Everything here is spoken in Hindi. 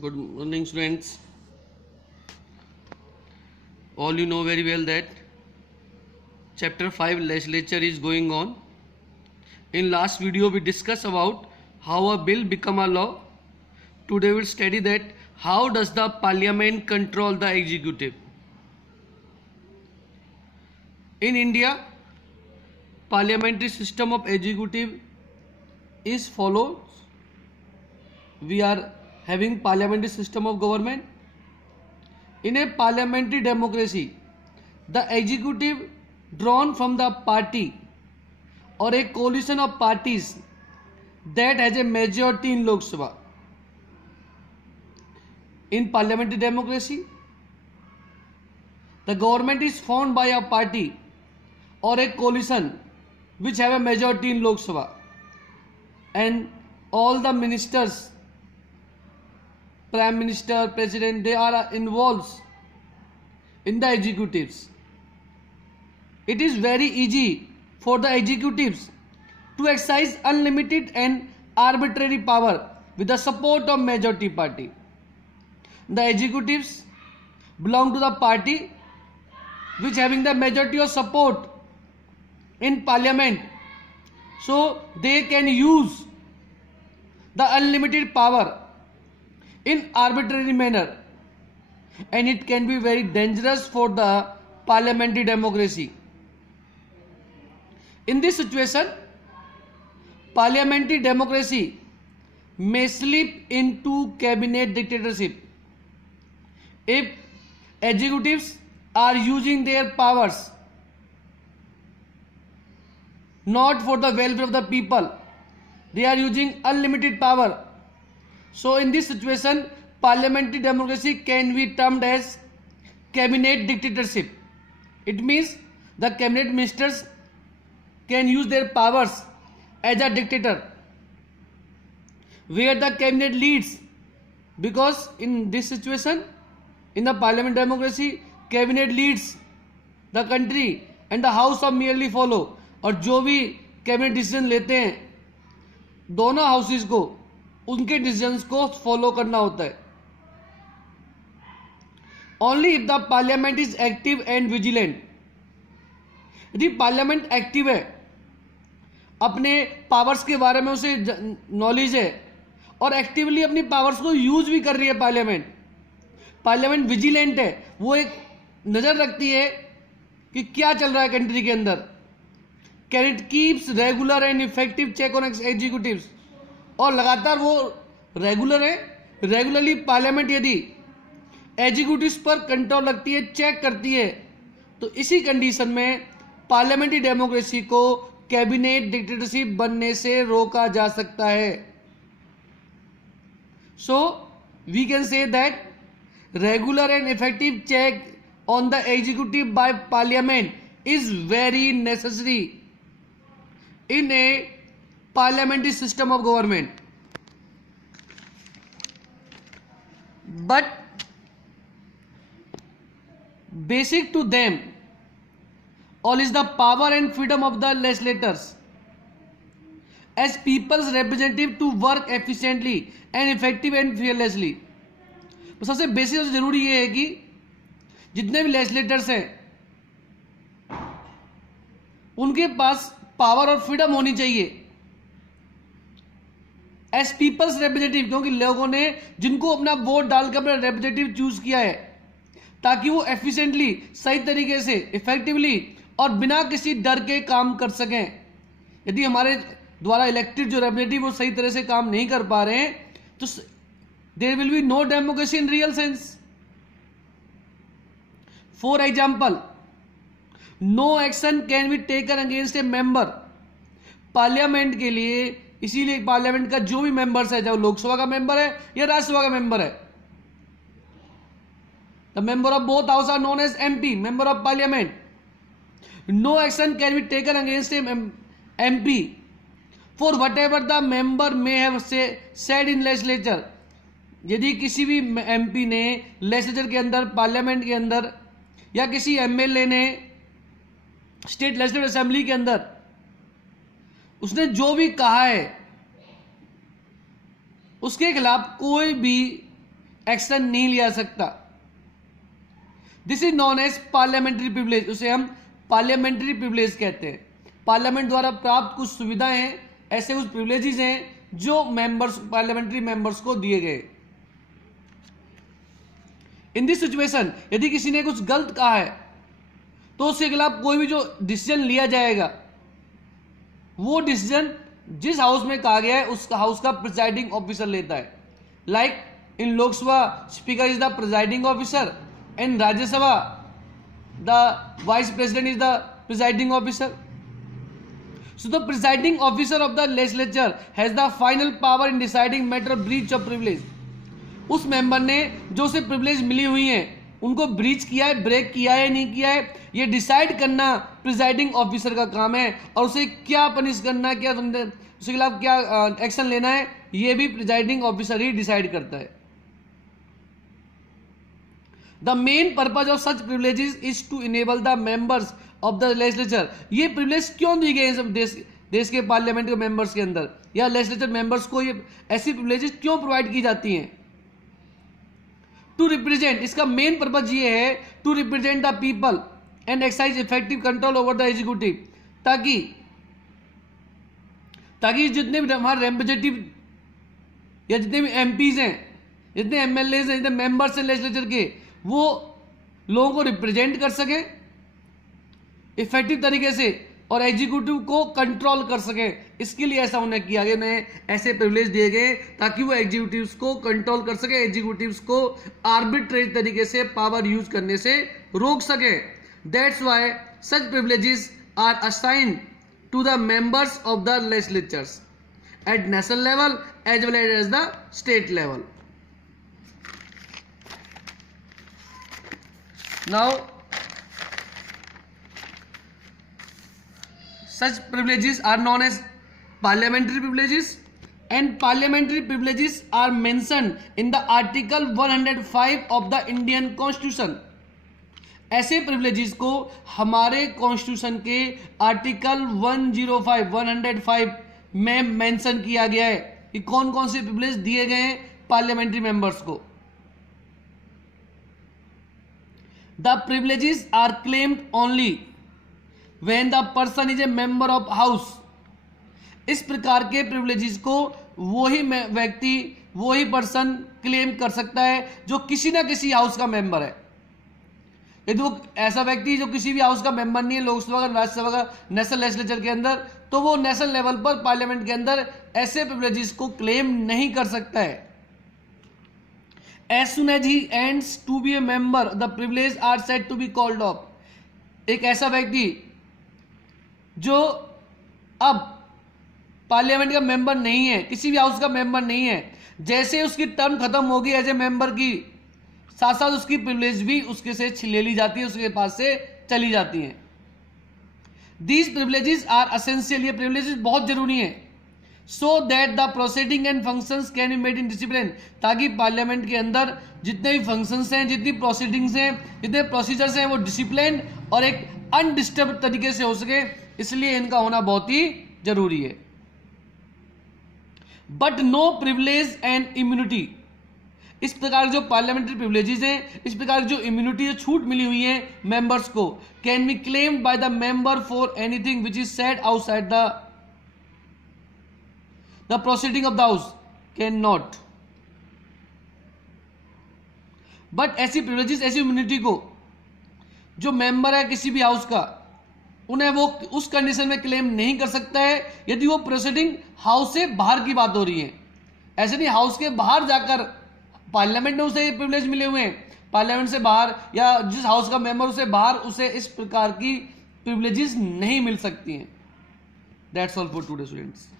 Good morning, students. All you know very well that chapter 5 legislature is going on. In last video we discussed about how a bill become a law. Today we'll study that how does the parliament control the executive. In India, parliamentary system of executive is followed. We are having parliamentary system of government. In a parliamentary democracy, the executive drawn from the party or a coalition of parties that has a majority in Lok Sabha. In parliamentary democracy, the government is formed by a party or a coalition which have a majority in Lok Sabha, and all the ministers, prime minister, president, they are involved in the executives. It is very easy for the executives to exercise unlimited and arbitrary power with the support of majority party. The executives belong to the party which having the majority of support in parliament, so they can use the unlimited power in arbitrary manner, and it can be very dangerous for the parliamentary democracy. In this situation, parliamentary democracy may slip into cabinet dictatorship if executives are using their powers not for the welfare of the people. They are using unlimited power. So in this situation, parliamentary democracy can be termed as cabinet dictatorship. It means the cabinet ministers can use their powers as a dictator, where the cabinet leads, because in this situation, in the parliament democracy, cabinet leads the country and the house of merely follow. और जो भी कैबिनेट डिसीजन लेते हैं दोनों हाउसेस को उनके डिसीजंस को फॉलो करना होता है. Only if the parliament is active and vigilant. यदि पार्लियामेंट एक्टिव है, अपने पावर्स के बारे में उसे नॉलेज है और एक्टिवली अपनी पावर्स को यूज भी कर रही है पार्लियामेंट विजिलेंट है, वो एक नजर रखती है कि क्या चल रहा है कंट्री के अंदर. Can it keeps regular and effective check on executives. और लगातार वो रेगुलर है, रेगुलरली पार्लियामेंट यदि एग्जीक्यूटिव्स पर कंट्रोल रखती है, चेक करती है, तो इसी कंडीशन में पार्लियामेंट्री डेमोक्रेसी को कैबिनेट डिक्टेटरशिप बनने से रोका जा सकता है. So we can say that regular and effective check on the executive by parliament is very necessary in a parliamentary system of government. But basic to them all is the power and freedom of the legislators as people's representative to work efficiently and effective and fearlessly. तो सबसे बेसिक और जरूरी ये है कि जितने भी लेजिस्लेटर्स हैं उनके पास पावर और फ्रीडम होनी चाहिए एज पीपल्स रिप्रेजेंटेटिव, क्योंकि लोगों ने जिनको अपना वोट डालकर अपना रिप्रेजेंटेटिव चूज किया है, ताकि वो एफिशिएंटली, सही तरीके से, इफेक्टिवली और बिना किसी डर के काम कर सकें. यदि हमारे द्वारा इलेक्टेड जो रिप्रेजेंटेटिव वो सही तरह से काम नहीं कर पा रहे हैं, तो there will be no democracy in real sense. For example, no action can be taken against a member. Parliament के लिए, इसीलिए पार्लियामेंट का जो भी मेंबर्स है, चाहे लोकसभा का मेंबर है या राज्यसभा का मेंबर है, the member of both houses are known as MP, member of parliament. No action can be taken against a MP for whatever the member may have said in legislature. यदि किसी भी एमपी ने लेजिस्लेचर के अंदर, पार्लियामेंट के अंदर, या किसी एमएलए ने स्टेट लेजिस्लेटिव असेंबली के अंदर उसने जो भी कहा है उसके खिलाफ कोई भी एक्शन नहीं लिया सकता। This is known as parliamentary privilege, उसे हम पार्लियामेंट्री प्रिविलेज कहते हैं। पार्लियामेंट द्वारा प्राप्त कुछ सुविधाएं हैं, ऐसे कुछ प्रिविलेजेस हैं जो मेंबर्स, पार्लियामेंट्री मेंबर्स को दिए गए। इन दिस सिचुएशन, यदि किसी ने कुछ गलत कहा है तो उसके खिलाफ कोई भी जो डिसीजन लिया जाएगा, वो डिसीजन जिस हाउस में कहा गया है उस हाउस का प्रिजाइडिंग ऑफिसर लेता है। Like in Lok Sabha speaker is the presiding officer, in Rajya Sabha the vice president is the presiding officer. So the presiding officer of the legislature has the final power in deciding matter of breach of privilege. उस मेंबर ने जो उसे प्रिविलेज मिली हुई है उनको ब्रीच किया है, ब्रेक किया है, नहीं किया है, ये डिसाइड करना प्रिजाइडिंग ऑफिसर का काम है। और उसे क्या पनिश करना है, क्या उसके खिलाफ क्या एक्शन लेना है, ये भी प्रिजाइडिंग ऑफिसर ही डिसाइड करता है। The main purpose of such privileges is to enable the members of the legislature. ये प्रिविलेज क्यों दी गई सब देश के पार्लियामेंट के मेंबर्स के अंदर या लेजिस्लेचर मेंबर्स को ये ऐसी प्रिविलेजेस क्यों प्रोवाइड की जाती हैं? टू रिप्रेजेंट, इसका मेन पर्पज ये है to represent the people and exercise effective control over the executive, ताकि जितने भी हमारे रिप्रेजेंटेटिव या जितने भी एमपीज हैं, जितने एमएलए हैं, जितने मेंबर्स हैं लेजिस्लेचर के, वो लोगों को रिप्रेजेंट कर सके इफेक्टिव तरीके से और एग्जीक्यूटिव को कंट्रोल कर सके। इसके लिए ऐसा उन्हें किया गया, उन्हें ऐसे प्रिविलेज दिए गए ताकि वो एग्जीक्यूटिव्स को कंट्रोल कर सके, एग्जीक्यूटिव्स को आर्बिट्रेरी तरीके से पावर यूज करने से रोक सके। That's why such privileges are assigned to the members of the legislatures at national level as well as the state level. Now such privileges are known as parliamentary privileges, and parliamentary privileges are mentioned in the article 105 of the Indian Constitution. ऐसे privileges को हमारे कॉन्स्टिट्यूशन के आर्टिकल 105 में मेंशन किया गया है कि कौन कौन से privilege दिए गए हैं पार्लियामेंट्री मेंबर्स को। The privileges are claimed only when the person is a member of house. इस प्रकार के प्रिविलेजेस को वही व्यक्ति, वही पर्सन क्लेम कर सकता है जो किसी ना किसी हाउस का मेंबर है। यदि वो ऐसा व्यक्ति जो किसी भी हाउस का मेंबर नहीं है, लोकसभा का, राज्यसभा का, नेशनल लेजिस्लेचर के अंदर, तो वो नेशनल लेवल पर पार्लियामेंट के अंदर ऐसे प्रिविलेजेस को क्लेम नहीं कर सकता है। As soon as he ends to be a member, the privileges are said to be called off. एक ऐसा व्यक्ति जो अब पार्लियामेंट का मेंबर नहीं है, किसी भी हाउस का मेंबर नहीं है, जैसे उसकी टर्म खत्म होगी एज ए मेंबर की, साथ साथ उसकी प्रिविलेज भी उसके से ले ली जाती है, उसके पास से चली जाती हैं। दीज प्रिविलेजेस आर असेंशियल, ये प्रिविलेजेस बहुत जरूरी है, so that the proceeding and functions can be made in discipline, ताकि पार्लियामेंट के अंदर जितने भी फंक्शंस हैं, जितनी प्रोसीडिंग्स हैं, जितने प्रोसीजर्स हैं, वो डिसिप्लिन और एक अनडिस्टर्ब तरीके से हो सके, इसलिए इनका होना बहुत ही जरूरी है। But no privilege and immunity, इस प्रकार जो पार्लियामेंट्री प्रिविलेजेस हैं, इस प्रकार जो इम्यूनिटी, जो छूट मिली हुई है मेंबर्स को, can be claimed by the member for anything which is said outside the proceeding of the house, can not. But ऐसी प्रिविलेजेस, ऐसी इम्यूनिटी को जो मेंबर है किसी भी हाउस का, उन्हें वो उस कंडीशन में क्लेम नहीं कर सकता है यदि वो प्रोसीडिंग हाउस से बाहर की बात हो रही है। ऐसे नहीं हाउस के बाहर जाकर पार्लियामेंट में उसे ये प्रिविलेज मिले हुए हैं, पार्लियामेंट से बाहर या जिस हाउस का मेंबर उसे बाहर, उसे इस प्रकार की प्रिविलेजेस नहीं मिल सकती हैं। That's all for today students.